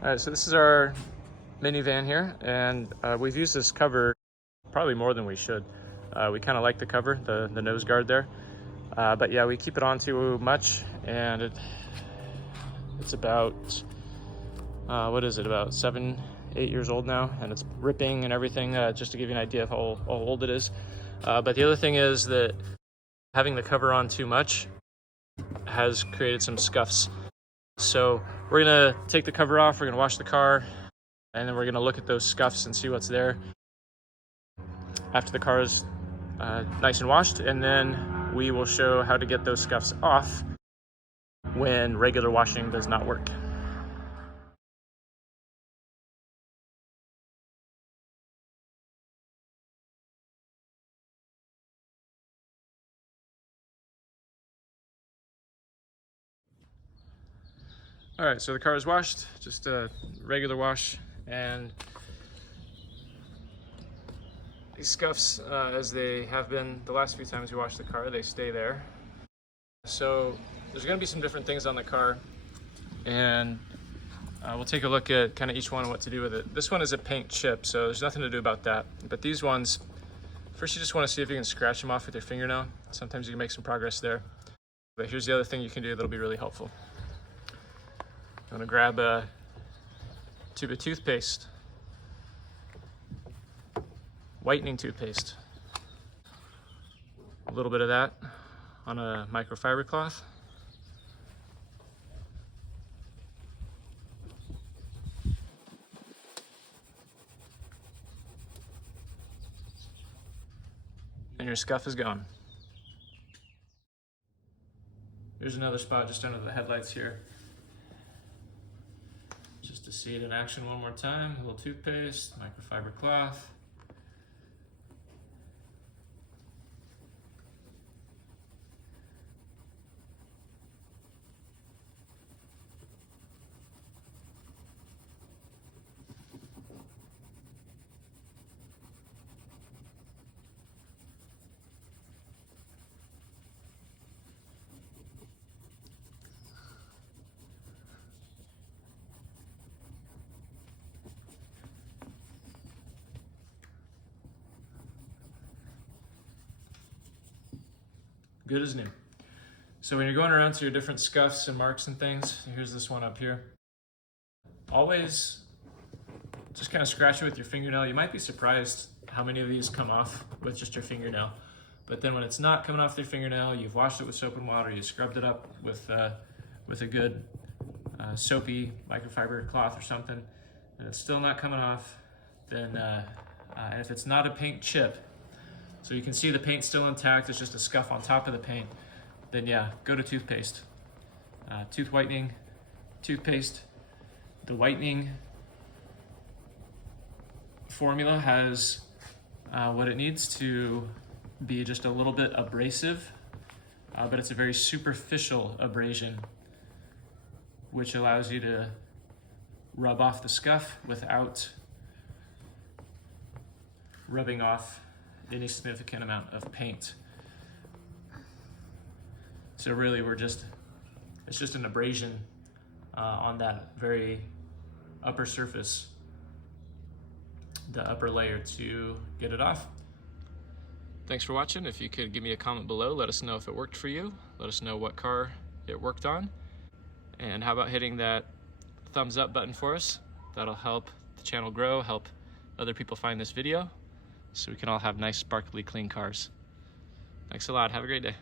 All right, so this is our minivan here, and we've used this cover probably more than we should. We kind of like the cover, the nose guard there, but yeah, we keep it on too much, and it's about what is it, about 7-8 years old now, and it's ripping and everything, just to give you an idea of how old it is. But the other thing is that having the cover on too much has created some scuffs. So we're gonna take the cover off, we're gonna wash the car, and then we're gonna look at those scuffs and see what's there after the car is nice and washed, and then we will show how to get those scuffs off when regular washing does not work. All right, so the car is washed, just a regular wash, and these scuffs, as they have been the last few times we washed the car, they stay there. So there's gonna be some different things on the car, and we'll take a look at kind of each one and what to do with it. This one is a paint chip, so there's nothing to do about that. But these ones, first you just wanna see if you can scratch them off with your fingernail. Sometimes you can make some progress there. But here's the other thing you can do that'll be really helpful. You want to grab a tube of toothpaste, whitening toothpaste, a little bit of that on a microfiber cloth. And your scuff is gone. There's another spot just under the headlights here. Just to see it in action one more time, a little toothpaste, microfiber cloth. Good as new. So when you're going around to your different scuffs and marks and things, here's this one up here. Always just kind of scratch it with your fingernail. You might be surprised how many of these come off with just your fingernail. But then when it's not coming off your fingernail, you've washed it with soap and water, you scrubbed it up with a good soapy microfiber cloth or something, and it's still not coming off, then and if it's not a paint chip, so you can see the paint's still intact, it's just a scuff on top of the paint, then yeah, go to toothpaste. Tooth whitening, toothpaste. The whitening formula has what it needs to be just a little bit abrasive, but it's a very superficial abrasion, which allows you to rub off the scuff without rubbing off any significant amount of paint. So really it's just an abrasion on that very upper surface, the upper layer, to get it off. Thanks for watching. If you could give me a comment below, let us know if it worked for you. Let us know what car it worked on. And how about hitting that thumbs up button for us? That'll help the channel grow, help other people find this video, so we can all have nice, sparkly, clean cars. Thanks a lot. Have a great day.